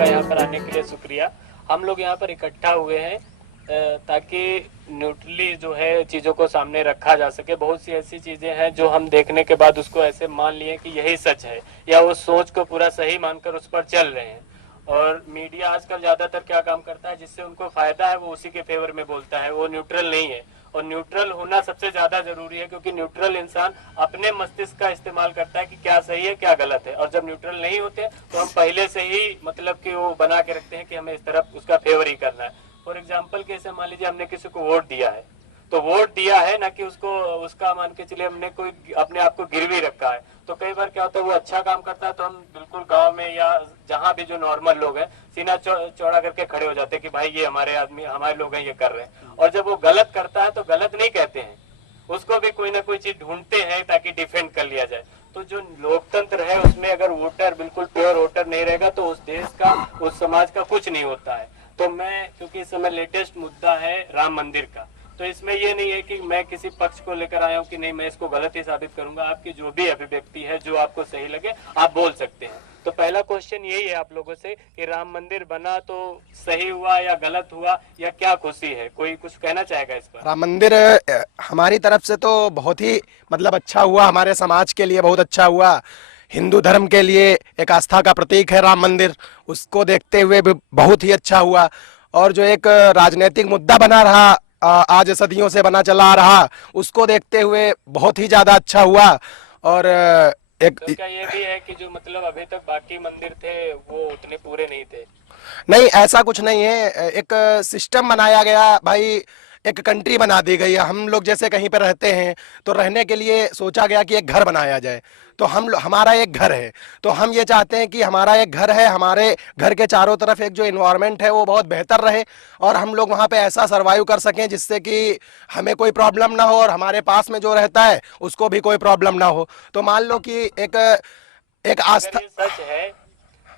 आपका यहाँ पर आने के लिए शुक्रिया। हम लोग यहाँ पर इकट्ठा हुए हैं ताकि न्यूट्रली जो है चीज़ों को सामने रखा जा सके। बहुत सी ऐसी चीज़ें हैं जो हम देखने के बाद उसको ऐसे मान लिए कि यही सच है, या वो सोच को पूरा सही मानकर उस पर चल रहे हैं। और मीडिया आजकल ज़्यादातर क्या काम करता है, जिससे उनको फ़ायदा है वो उसी के फेवर में बोलता है, वो न्यूट्रल नहीं है। और न्यूट्रल होना सबसे ज़्यादा ज़रूरी है, क्योंकि न्यूट्रल इंसान अपने मस्तिष्क का इस्तेमाल करता है कि क्या सही है क्या गलत है। और जब न्यूट्रल नहीं होते तो हम पहले से ही मतलब कि वो बना के रखते हैं कि हमें इस तरफ उसका फेवर ही करना है। फॉर एग्जाम्पल कैसे मान लीजिए हमने किसी को वोट दिया है, तो वोट दिया है ना कि उसको उसका मान के चलिए हमने कोई अपने आप को गिरवी रखा है। तो कई बार क्या होता है वो अच्छा काम करता है तो हम बिल्कुल गांव में या जहां भी जो नॉर्मल लोग हैं सीना चौड़ा करके खड़े हो जाते हैं कि भाई ये हमारे आदमी हमारे लोग हैं, ये कर रहे हैं। और जब वो गलत करता है तो गलत नहीं कहते हैं, उसको भी कोई ना कोई चीज ढूंढते हैं ताकि डिफेंड कर लिया जाए। तो जो लोकतंत्र है उसमें अगर वोटर बिल्कुल प्योर वोटर नहीं रहेगा तो उस देश का उस समाज का कुछ नहीं होता है। तो मैं क्योंकि इस समय लेटेस्ट मुद्दा है राम मंदिर का, तो इसमें ये नहीं है कि मैं किसी पक्ष को लेकर आया हूँ कि नहीं मैं इसको गलत ही साबित करूंगा। आपकी जो भी अभिव्यक्ति है जो आपको सही लगे आप बोल सकते हैं। तो पहला क्वेश्चन यही है आप लोगों से कि राम मंदिर बना तो सही हुआ या गलत हुआ, या क्या खुशी है? कोई कुछ कहना चाहेगा इस पर? राम मंदिर हमारी तरफ से तो बहुत ही मतलब अच्छा हुआ, हमारे समाज के लिए बहुत अच्छा हुआ। हिंदू धर्म के लिए एक आस्था का प्रतीक है राम मंदिर, उसको देखते हुए भी बहुत ही अच्छा हुआ। और जो एक राजनीतिक मुद्दा बना रहा, आज सदियों से बना चला आ रहा, उसको देखते हुए बहुत ही ज़्यादा अच्छा हुआ। और एक तो क्या ये भी है कि जो मतलब अभी तक बाकी मंदिर थे वो उतने पूरे नहीं थे? नहीं, ऐसा कुछ नहीं है। एक सिस्टम बनाया गया भाई, एक कंट्री बना दी गई है। हम लोग जैसे कहीं पर रहते हैं तो रहने के लिए सोचा गया कि एक घर बनाया जाए। तो हमारा एक घर है, तो हम ये चाहते हैं कि हमारा एक घर है, हमारे घर के चारों तरफ एक जो इन्वायरमेंट है वो बहुत बेहतर रहे, और हम लोग वहाँ पे ऐसा सर्वाइव कर सकें जिससे कि हमें कोई प्रॉब्लम ना हो और हमारे पास में जो रहता है उसको भी कोई प्रॉब्लम ना हो। तो मान लो कि एक एक अगर आस्था। ये सच है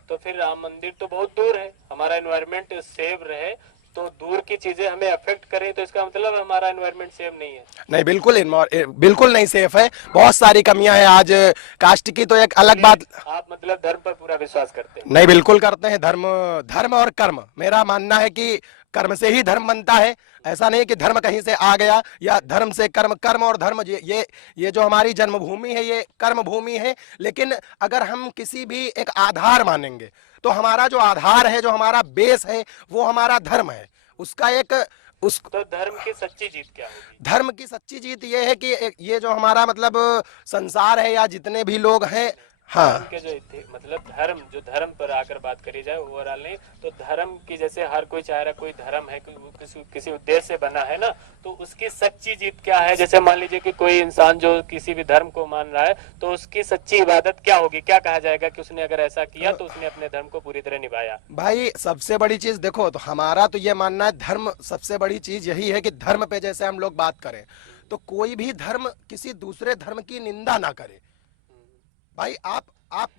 तो फिर राम मंदिर तो बहुत दूर है, हमारा एनवायरनमेंट सेव रहे तो दूर की चीजें हमें अफेक्ट करें तो इसका मतलब हमारा एनवायरनमेंट सेव नहीं है। नहीं, बिल्कुल नहीं सेफ है, बहुत सारी कमियां हैं। आज कास्ट की तो एक अलग बात। आप मतलब धर्म पर पूरा विश्वास करते हैं? नहीं, बिल्कुल करते हैं। धर्म धर्म और कर्म, मेरा मानना है कि कर्म से ही धर्म बनता है। ऐसा नहीं कि धर्म कहीं से आ गया या धर्म से कर्म। कर्म और धर्म, ये जो हमारी जन्मभूमि है ये कर्म भूमि है। लेकिन अगर हम किसी भी एक आधार मानेंगे तो हमारा जो आधार है, जो हमारा बेस है, वो हमारा धर्म है। उसका एक उस तो धर्म की सच्ची जीत क्या होगी? धर्म की सच्ची जीत ये है कि ये जो हमारा मतलब संसार है या जितने भी लोग हैं। धर्म हाँ, के जो मतलब धर्म जो धर्म पर आकर बात करी जाए ओवरऑल नहीं, तो धर्म की जैसे हर कोई चाह रहा कोई धर्म है किसी उद्देश्य से बना है ना, तो उसकी सच्ची जीत क्या है? जैसे मान लीजिए कि कोई इंसान जो किसी भी धर्म को मान रहा है तो उसकी सच्ची इबादत क्या होगी? क्या कहा जाएगा कि उसने अगर ऐसा किया तो उसने अपने धर्म को पूरी तरह निभाया? भाई सबसे बड़ी चीज देखो, तो हमारा तो ये मानना है धर्म सबसे बड़ी चीज यही है कि धर्म पे जैसे हम लोग बात करें तो कोई भी धर्म किसी दूसरे धर्म की निंदा ना करे। भाई आप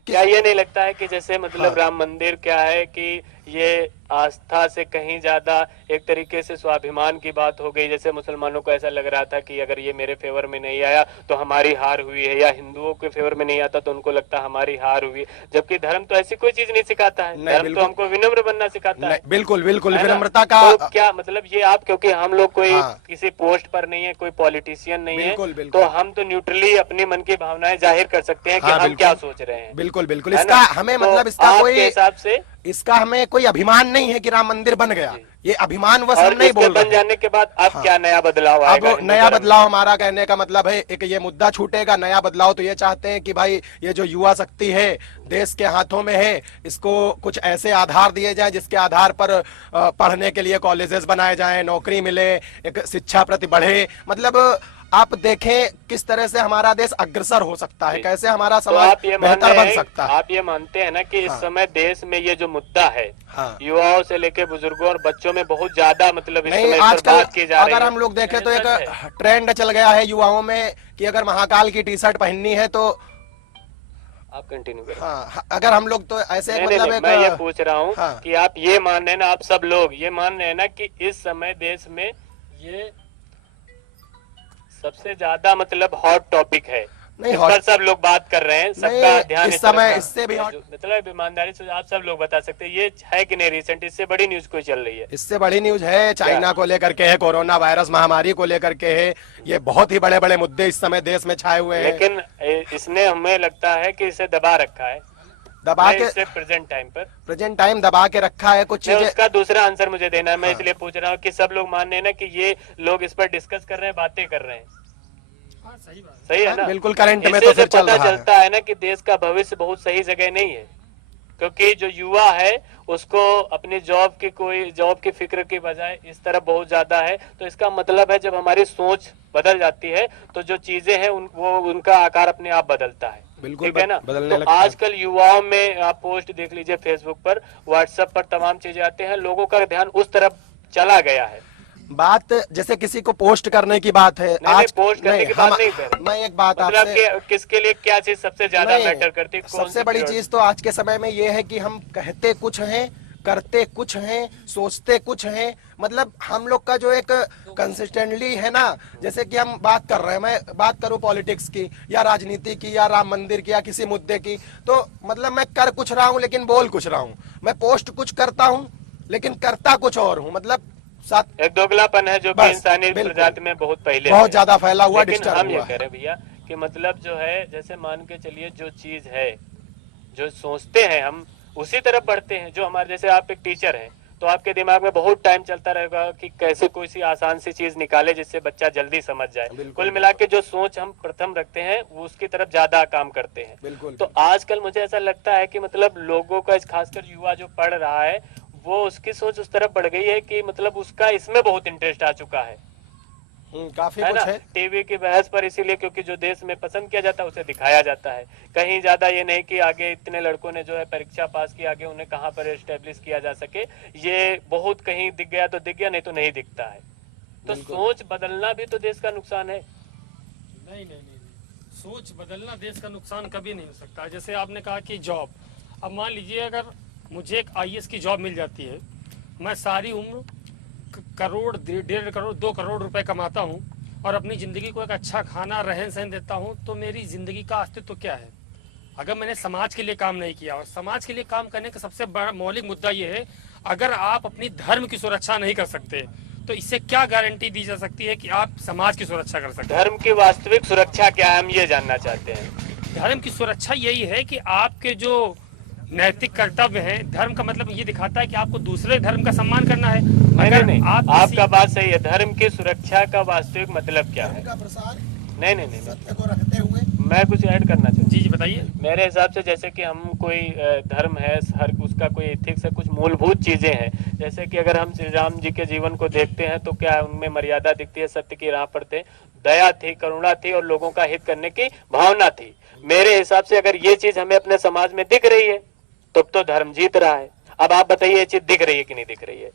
क्या ये नहीं लगता है कि जैसे मतलब हाँ। राम मंदिर क्या है कि ये आस्था से कहीं ज्यादा एक तरीके से स्वाभिमान की बात हो गई? जैसे मुसलमानों को ऐसा लग रहा था कि अगर ये मेरे फेवर में नहीं आया तो हमारी हार हुई है, या हिंदुओं के फेवर में नहीं आता तो उनको लगता हमारी हार हुई। जबकि धर्म तो ऐसी कोई चीज नहीं सिखाता है, धर्म तो हमको विनम्र बनना सिखाता है। बिल्कुल बिल्कुल है ना? विनम्रता का। तो क्या मतलब ये आप, क्योंकि हम लोग कोई हाँ, किसी पोस्ट पर नहीं है, कोई पॉलिटिशियन नहीं है, बिल्कुल तो बिल्कुल। हम तो न्यूट्रली अपनी मन की भावनाएं जाहिर कर सकते हैं कि हाँ, हम क्या बिल्कुल सोच रहे हैं। बिल्कुल बिल्कुल। है इसका ना? हमें तो मतलब इसका आपके कोई हिसाब से इसका हमें कोई अभिमान नहीं है कि राम मंदिर बन गया। जी। ये अभिमान वश हम और नहीं इसके बोल बन रहे हैं। जाने के बाद अब हाँ, क्या नया बदलाव अब आएगा हिंदू नया धर्म में? बदलाव, हमारा कहने का मतलब है एक ये मुद्दा छूटेगा। नया बदलाव तो ये चाहते हैं कि भाई ये जो युवा शक्ति है देश के हाथों में है, इसको कुछ ऐसे आधार दिए जाए जिसके आधार पर पढ़ने के लिए कॉलेजेस बनाए जाएं, नौकरी मिले, एक शिक्षा प्रति बढ़े। मतलब आप देखें किस तरह से हमारा देश अग्रसर हो सकता है, जी। कैसे हमारा तो समाज आप ये मान बेहतर रहे बन हैं, सकता है। आप ये मानते हैं ना कि इस हाँ, समय देश में ये जो मुद्दा है हाँ। युवाओं से लेके बुजुर्गों और बच्चों में बहुत ज्यादा मतलब इस नहीं, समय इस पर आजकल बात की जा रही अगर है, हम लोग क्या देखें ये तो एक सच है? ट्रेंड चल गया है युवाओं में कि अगर महाकाल की टी शर्ट पहननी है तो आप कंटिन्यू करें। हाँ, अगर हम लोग तो ऐसे एक नहीं नहीं मतलब नहीं, एक मैं ये पूछ रहा हूँ हाँ। कि आप ये मान रहे हैं ना, आप सब लोग ये मान रहे हैं ना कि इस समय देश में ये सबसे ज्यादा मतलब हॉट टॉपिक है? नहीं, इस पर सब लोग बात कर रहे हैं, सबका नहीं, ध्यान इस इस तरफ समय था। इससे भी और मतलब ईमानदारी से आप सब लोग बता सकते हैं ये है कि नहीं रिसेंट, इससे बड़ी न्यूज कोई चल रही है? इससे बड़ी न्यूज है, चाइना को लेकर के है, कोरोना वायरस महामारी को लेकर के है। ये बहुत ही बड़े बड़े मुद्दे इस समय देश में छाए हुए हैं। लेकिन इसने हमें लगता है कि इसे दबा रखा है, दबा नहीं, के इससे प्रेजेंट टाइम पर प्रेजेंट टाइम दबा के रखा है कुछ नहीं, चीजें। उसका दूसरा आंसर मुझे देना है। मैं इसलिए पूछ रहा हूँ कि सब लोग मान रहे हैं ना कि ये लोग इस पर डिस्कस कर रहे हैं, बातें कर रहे हैं, सही है ना? बिल्कुल करंट में इससे तो फिर चल पता रहा है। चलता है ना कि देश का भविष्य बहुत सही जगह नहीं है, क्योंकि जो युवा है उसको अपनी जॉब की फिक्र की बजाय इस तरफ बहुत ज्यादा है। तो इसका मतलब है जब हमारी सोच बदल जाती है तो जो चीजें हैं वो उनका आकार अपने आप बदलता है। बिल्कुल ठीक है ना? बदलने तो लगता है। आजकल युवाओं में आप पोस्ट देख लीजिए, फेसबुक पर, व्हाट्सएप पर तमाम चीजें आते हैं, लोगों का ध्यान उस तरफ चला गया है। बात जैसे किसी को पोस्ट करने की बात है, नहीं, आज पोस्ट करने की बात नहीं कर रहे। मैं एक बात मतलब आपसे, किसके लिए क्या चीज सबसे ज्यादा नहीं, मैटर करती है? कौन सबसे सी बड़ी priority? चीज तो आज के समय में ये है कि हम कहते कुछ हैं, करते कुछ हैं, सोचते कुछ हैं। मतलब हम लोग का जो एक कंसिस्टेंटली है ना, जैसे कि हम बात कर रहे हैं, मैं बात करूं पॉलिटिक्स की या राजनीति की या राम मंदिर की या किसी मुद्दे की, तो मतलब मैं कर कुछ रहा हूं लेकिन बोल कुछ रहा हूं। मैं पोस्ट कुछ करता हूं लेकिन करता कुछ और हूं। मतलब साथ एक दोगलापन है जो कि बस, इंसानी बिल्कुल। प्रजाति में बहुत पहले बहुत है। ज्यादा फैला हुआ, लेकिन डिस्टर्ब हम ये हुआ कह है। रहे हैं भैया कि मतलब जो है, जैसे मान के चलिए जो चीज है, जो सोचते हैं हम उसी तरफ बढ़ते हैं। जो हमारे जैसे आप एक टीचर हैं तो आपके दिमाग में बहुत टाइम चलता रहेगा कि कैसे कोई सी आसान सी चीज निकाले जिससे बच्चा जल्दी समझ जाए। बिल्कुल। कुल मिला के जो सोच हम प्रथम रखते हैं वो उसकी तरफ ज्यादा काम करते हैं। बिल्कुल। तो आजकल मुझे ऐसा लगता है कि मतलब लोगों का, खासकर युवा जो पढ़ रहा है, वो उसकी सोच उस तरफ बढ़ गई है कि मतलब उसका इसमें बहुत इंटरेस्ट आ चुका है काफी है कुछ ना? है। टीवी की बहस पर इसीलिए क्योंकि जो देश में पसंद किया जाता है उसे दिखाया जाता है। कहीं ज्यादा ये नहीं कि आगे इतने लड़कों ने जो है परीक्षा पास की, आगे उन्हें कहाँ पर एस्टेब्लिश किया जा सके। ये बहुत कहीं दिख गया तो दिख गया, नहीं तो नहीं दिखता है। तो सोच बदलना भी तो देश का नुकसान है। नहीं, सोच बदलना देश का नुकसान कभी नहीं हो सकता। जैसे आपने कहा कि जॉब, अब मान लीजिए अगर मुझे एक आईएएस की जॉब मिल जाती है, मैं सारी उम्र करोड़, 1.5 करोड़, 2 करोड़ रुपए कमाता हूँ और अपनी जिंदगी को एक अच्छा खाना, रहन सहन देता हूँ, तो मेरी जिंदगी का अस्तित्व क्या है? अगर मैंने समाज के लिए काम नहीं किया, और समाज के लिए काम करने का सबसे बड़ा मौलिक मुद्दा ये है, अगर आप अपनी धर्म की सुरक्षा नहीं कर सकते तो इससे क्या गारंटी दी जा सकती है कि आप समाज की सुरक्षा कर सकते हैं? धर्म की वास्तविक सुरक्षा क्या है, हम ये जानना चाहते हैं। धर्म की सुरक्षा यही है कि आपके जो नैतिक कर्तव्य है, धर्म का मतलब ये दिखाता है कि आपको दूसरे धर्म का सम्मान करना है। अगर नहीं, आप आपका बात सही है। धर्म की सुरक्षा का वास्तविक मतलब क्या है? का प्रसार नहीं, सत्य को रखते हुए। मैं कुछ ऐड करना चाहता हूँ। जी बताइए। मेरे हिसाब से जैसे कि हम कोई धर्म है, हर उसका कोई एथिक्स है, कुछ मूलभूत चीजें हैं। जैसे कि अगर हम श्री राम जी के जीवन को देखते हैं तो क्या उनमें मर्यादा दिखती है, सत्य की राह पर थे, दया थी, करुणा थी और लोगों का हित करने की भावना थी। मेरे हिसाब से अगर ये चीज हमें अपने समाज में दिख रही है तब तो धर्म जीत रहा है। अब आप बताइए ये चीज दिख रही है कि नहीं दिख रही है?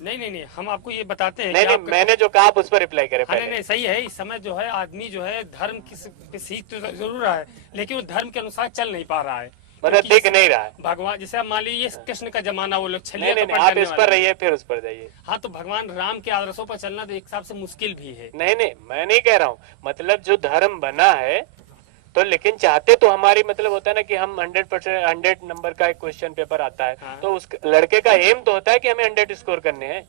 नहीं, हम आपको ये बताते हैं नहीं, कि मैंने जो कहा आप उस पर रिप्लाई करें हाँ, पहले। नहीं, सही है। इस समय जो है आदमी जो है धर्म की सीख तो जरूर रहा है, लेकिन वो धर्म के अनुसार चल नहीं पा रहा है। मतलब क्योंकि दिख नहीं रहा है। भगवान, जैसे आप मान लीजिए कृष्ण का जमाना, वो लोग छलिया नहीं, कपट आप करने इस पर वाले। रहिए फिर उस पर जाइए। हाँ, तो भगवान राम के आदर्शों पर चलना तो एक हिसाब से मुश्किल भी है। नहीं, मैं नहीं कह रहा हूँ। मतलब जो धर्म बना है तो, लेकिन चाहते तो हमारी, मतलब होता है ना कि हम 100% 100 नंबर का एक क्वेश्चन पेपर आता है। हाँ। तो उस लड़के का एम तो होता है कि हमें 100 स्कोर करने हैं।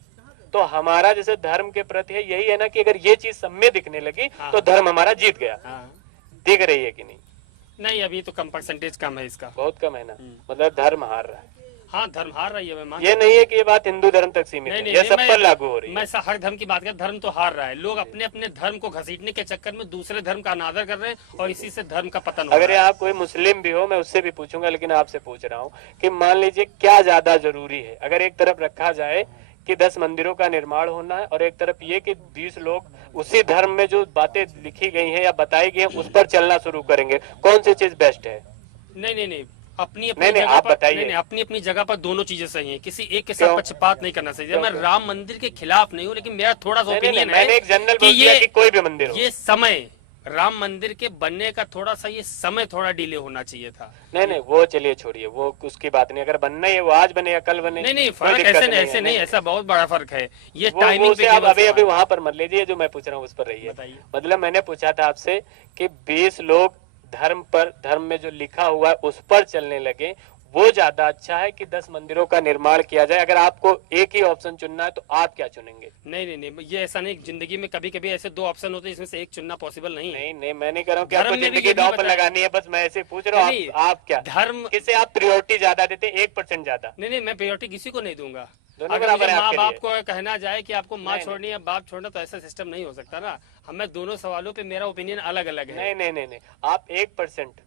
तो हमारा जैसे धर्म के प्रति है यही है ना कि अगर ये चीज सब में दिखने लगी हाँ। तो धर्म हमारा जीत गया। हाँ। दिख रही है कि नहीं? नहीं, अभी तो कम परसेंटेज कम है इसका। बहुत कम है ना। मतलब धर्म हार रहा है। हाँ, धर्म हार रही है, मैं मान। ये नहीं है कि ये बात हिंदू धर्म तक सीमित है, ये सब पर लागू हो रही है। मैं हर धर्म की बात कर, धर्म तो हार रहा है। लोग अपने अपने धर्म को घसीटने के चक्कर में दूसरे धर्म का अनादर कर रहे हैं और इसी से धर्म का पतन हो अगर रहा है। यहाँ कोई मुस्लिम भी हो, मैं उससे भी पूछूंगा, लेकिन आपसे पूछ रहा हूँ कि मान लीजिए क्या ज्यादा जरूरी है? अगर एक तरफ रखा जाए कि 10 मंदिरों का निर्माण होना है और एक तरफ ये कि 20 लोग उसी धर्म में जो बातें लिखी गई हैं या बताई गई हैं उस पर चलना शुरू करेंगे, कौन सी चीज बेस्ट है? नहीं, अपनी नहीं, जगह आप पर, बताइए। नहीं, अपनी जगह पर दोनों चीजें सही हैं। किसी एक के क्यों? साथ पक्षपात नहीं करना चाहिए। मैं राम मंदिर के खिलाफ नहीं हूँ, लेकिन मेरा थोड़ा सा ओपिनियन है मैंने एक जनरल बोल दिया कि कोई भी मंदिर हो। ये समय राम मंदिर के बनने का थोड़ा सा, ये समय थोड़ा डिले होना चाहिए था। नहीं, वो चलिए छोड़िए, वो उसकी बात नहीं। अगर बनना है वो आज बने या कल बने, नहीं, कोई फर्क दिक्कत ऐसे नहीं, ऐसा बहुत बड़ा फर्क है। ये वो टाइमिंग से आप अभी वहां पर मत लीजिए, जो मैं पूछ रहा हूँ उस पर रहिए। बताइए। मतलब मैंने पूछा था आपसे कि 20 लोग धर्म पर, धर्म में जो लिखा हुआ है उस पर चलने लगे, वो ज्यादा अच्छा है कि 10 मंदिरों का निर्माण किया जाए। अगर आपको एक ही ऑप्शन चुनना है तो आप क्या चुनेंगे? नहीं, ये ऐसा नहीं। जिंदगी में कभी कभी ऐसे दो ऑप्शन होते हैं, इसमें से एक चुनना पॉसिबल नहीं है। नहीं, मैं नहीं कह रहा हूँ कि आपको धर्म में भी जिंदगी ये दांव भी पर बताया- लगानी है, बस मैं ऐसे पूछ रहा नहीं, हूँ आप क्या धर्म किसे आप प्रायोरिटी ज्यादा देते हैं? 1% ज्यादा? नहीं, मैं प्रायोरिटी किसी को नहीं दूंगा। दोनों अगर बराबर मुझे है माँ आपके बाप लिए। को कहना जाए कि आपको माँ नहीं, छोड़नी है बाप छोड़ना, तो ऐसा सिस्टम नहीं हो सकता ना। हमें दोनों सवालों पे मेरा ओपिनियन अलग अलग है। नहीं, आप 1%।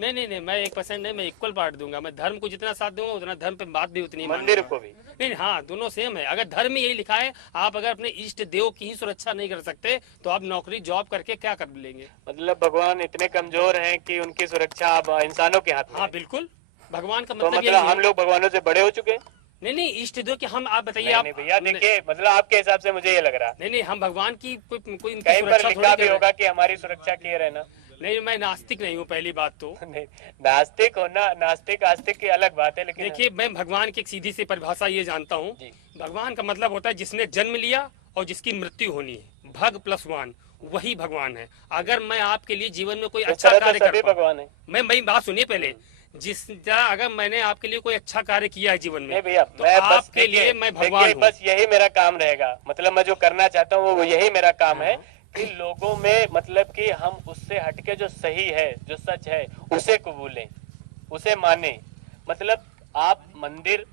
नहीं, मैं 1% नहीं, मैं इक्वल पार्ट दूंगा। मैं धर्म को जितना साथ दूंगा उतना धर्म पे बात भी उतनी मंदिर मानूंगा। को भी? नहीं, हाँ, दोनों सेम है। अगर धर्म में यही लिखा है, आप अगर अपने इष्ट देव की ही सुरक्षा नहीं कर सकते तो आप नौकरी जॉब करके क्या कर लेंगे? मतलब भगवान इतने कमजोर हैं कि उनकी सुरक्षा अब इंसानों के हाथ में हाँ है। बिल्कुल, भगवान का तो मतलब मतलब यही हम है। लोग भगवानों से बड़े हो चुके हैं? नहीं, इष्ट देव कि हम, आप बताइए। नहीं, आप नहीं भैया, देखिए मतलब आपके हिसाब से मुझे ये लग रहा है नहीं, हम भगवान की कोई इनकी कहीं पर सुरक्षा लिखा थोड़ी भी कर रहे होगा कि हमारी सुरक्षा किए रहना। हैं। नहीं, मैं नास्तिक नहीं हूँ पहली बात तो। नहीं, नास्तिक होना, नास्तिक आस्तिक की अलग बात है, लेकिन देखिए, मैं भगवान की एक सीधी सी परिभाषा ये जानता हूँ। जी। भगवान का मतलब होता है जिसने जन्म लिया और जिसकी मृत्यु होनी है। भग प्लस वान, वही भगवान है। अगर मैं आपके लिए जीवन में कोई इस अच्छा तरह तो कार्य सभी कर पाऊं, भगवान है। मैं मेरी बात सुनिए पहले। जिस तरह अगर मैंने आपके लिए कोई अच्छा कार्य किया है जीवन में, नहीं भैया, तो मैं बस आपके लिए मैं भगवान देखिए हूँ। बस यही मेरा काम रहेगा। मतलब मैं जो करना चाहता हूँ वो यही मेरा काम है कि लोगों में मतलब कि हम उससे हटके जो सही है, जो सच है, उसे कबूलें, उसे माने। मतलब आप मंदिर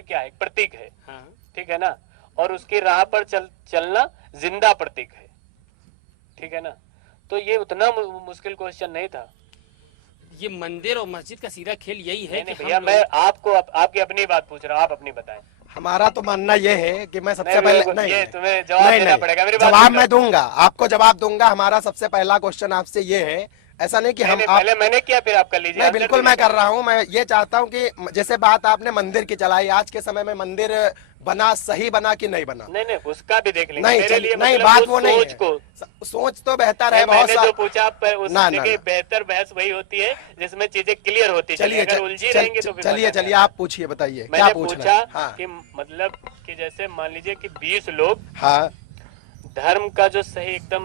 क्या है? एक प्रतीक है, हाँ, ठीक है ना? और उसकी राह पर चलना जिंदा प्रतीक है, ठीक है ना? तो ये उतना मुश्किल क्वेश्चन नहीं था। ये मंदिर और मस्जिद का सीधा खेल यही है नहीं कि भैया, हम मैं आपको आपकी अपनी बात पूछ रहा हूँ, आप अपनी बताएं। हमारा तो मानना ये है कि मैं सबसे नहीं, पहले ये नहीं तुम्हें जवाब देना पड़ेगा, मेरी बात जवाब सुनो। मैं दूंगा, आपको जवाब दूंगा। हमारा सबसे पहला क्वेश्चन आपसे ये है, ऐसा नहीं कि नहीं, हम नहीं, आप पहले मैंने किया फिर आप कर लीजिए। नहीं, आंसर बिल्कुल दीजिए मैं कर पहले। रहा हूं। मैं ये चाहता हूं कि जैसे बात आपने मंदिर की चलाई, आज के समय में मंदिर बना सही बना कि नहीं बना? नहीं, उसका भी देख लेंगे। नहीं, मेरे लिए नहीं, मतलब बात उस वो नहीं सोच है। को, सोच तो बेहतर है, बहुत मैंने सा जो पूछा उस ना, देखिए, ना। बेहतर बहस वही होती है जिसमें चीजें क्लियर होती चली। चलिए अगर उलझी रहेंगे तो फिर मजा चलिए नहीं आता। आप पूछिए, बताइए क्या मैंने पूछ रहे पूछा हैं? हाँ कि मतलब कि जैसे मान लीजिए कि 20 लोग हाँ धर्म का जो सही एकदम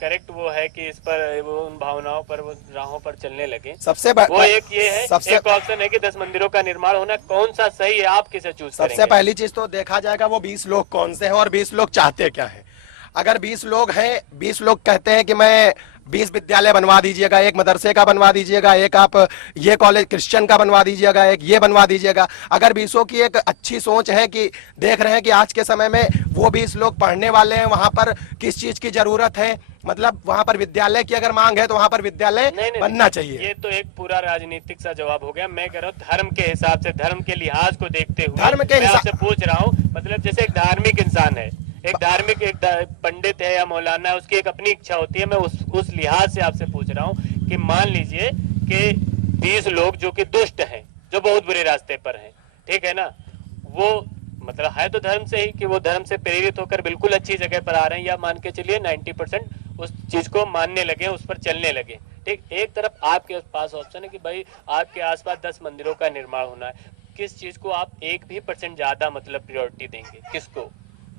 करेक्ट वो है कि इस पर वो उन भावनाओं पर, वो राहों पर चलने लगे। वो एक ये है, एक ऑप्शन है कि 10 मंदिरों का निर्माण होना। कौन सा सही है, आप किसे चूज करेंगे? सबसे पहली चीज तो देखा जाएगा वो 20 लोग कौन से हैं और 20 लोग चाहते क्या है। अगर 20 लोग हैं, 20 लोग कहते हैं कि मैं 20 विद्यालय बनवा दीजिएगा, एक मदरसे का बनवा दीजिएगा, एक आप ये कॉलेज क्रिश्चियन का बनवा दीजिएगा, एक ये बनवा दीजिएगा। अगर 20 की एक अच्छी सोच है कि देख रहे हैं कि आज के समय में वो 20 लोग पढ़ने वाले हैं, वहां पर किस चीज की जरूरत है, मतलब वहां पर विद्यालय की अगर मांग है तो वहां पर विद्यालय बनना चाहिए। ये तो एक पूरा राजनीतिक सा जवाब हो गया। मैं कह रहा हूँ धर्म के हिसाब से, धर्म के लिहाज को देखते हुए धर्म के मैं हिसाब आपसे पूछ रहा हूँ। मतलब जैसे एक धार्मिक इंसान है, एक धार्मिक एक पंडित है या मौलाना है, उसकी एक अपनी इच्छा होती है। मैं उस लिहाज से आपसे पूछ रहा हूँ कि मान लीजिए कि 20 लोग जो कि दुष्ट हैं, जो बहुत बुरे रास्ते पर हैं, ठीक है ना, वो मतलब है तो धर्म से ही कि वो धर्म से प्रेरित होकर बिल्कुल अच्छी जगह पर आ रहे हैं, या मान के चलिए 90% उस चीज को मानने लगे, उस पर चलने लगे। ठीक, एक तरफ आपके पास ऑप्शन है कि भाई आपके आसपास 10 मंदिरों का निर्माण होना है। किस चीज को आप 1% ज्यादा मतलब प्रायोरिटी देंगे, किसको?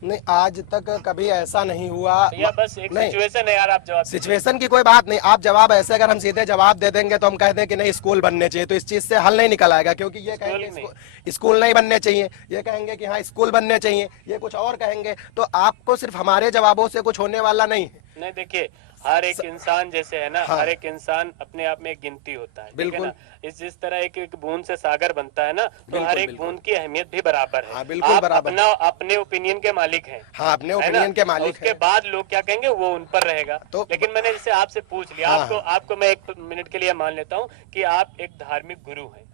नहीं, आज तक कभी ऐसा नहीं हुआ। या बस एक सिचुएशन है यार, आप जवाब सिचुएशन की कोई बात नहीं, आप जवाब ऐसे अगर हम सीधे जवाब दे देंगे तो हम कहते हैं कि नहीं स्कूल बनने चाहिए, तो इस चीज से हल नहीं निकल आएगा। क्योंकि ये कहेंगे स्कूल नहीं बनने चाहिए, ये कहेंगे कि हाँ स्कूल बनने चाहिए, ये कुछ और कहेंगे, तो आपको सिर्फ हमारे जवाबों से कुछ होने वाला नहीं है। नहीं, देखिए हर एक इंसान जैसे है ना, हाँ। हर एक इंसान अपने आप में एक गिनती होता है, ठीक है बिल्कुल। ना? इस जिस तरह एक बूंद से सागर बनता है ना, तो बिल्कुल, हर एक बिल्कुल। बूंद की अहमियत भी बराबर है। हाँ, बिल्कुल आप बराबर। अपने ओपिनियन के मालिक हैं, हाँ, अपने है ना? ओपिनियन के मालिक उसके हैं। बाद लोग क्या कहेंगे वो उन पर रहेगा। तो लेकिन मैंने जैसे आपसे पूछ लिया, हाँ, आपको मैं 1 मिनट के लिए मान लेता हूँ कि आप एक धार्मिक गुरु हैं,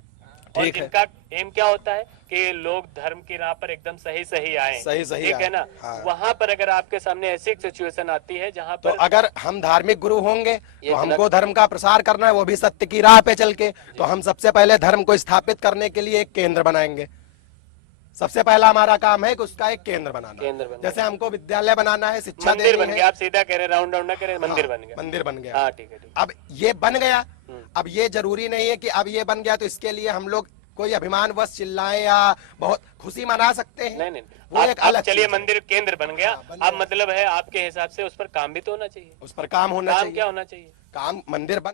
और ठीक है। जिनका एम क्या होता है कि लोग धर्म की राह पर एकदम सही आए, सही ठीक है ना? हाँ। वहां पर अगर आपके सामने ऐसी एक सिचुएशन आती है जहां तो पर अगर हम धार्मिक गुरु होंगे तो ये हमको धर्म का प्रसार करना है, वो भी सत्य की राह पे चल के, तो हम सबसे पहले धर्म को स्थापित करने के लिए एक केंद्र बनाएंगे। सबसे पहला हमारा काम है कि उसका एक केंद्र बनाना। जैसे हमको विद्यालय बनाना है, शिक्षा मंदिर देनी बन है। गया, आप सीधा कह रहे राउंड ना करें, मंदिर बन गया। मंदिर बन गया। हाँ, ठीक है। अब ये बन गया, अब ये जरूरी नहीं है कि अब ये बन गया तो इसके लिए हम लोग कोई अभिमानवश चिल्लाएं या बहुत खुशी मना सकते हैं। नहीं, वो एक आप अलग चलिए, चीज है। मंदिर केंद्र बन गया। हाँ, बन अब गया। मतलब है आपके हिसाब से उस पर काम भी तो होना चाहिए। उस पर काम होना काम चाहिए। क्या होना चाहिए? काम मंदिर बन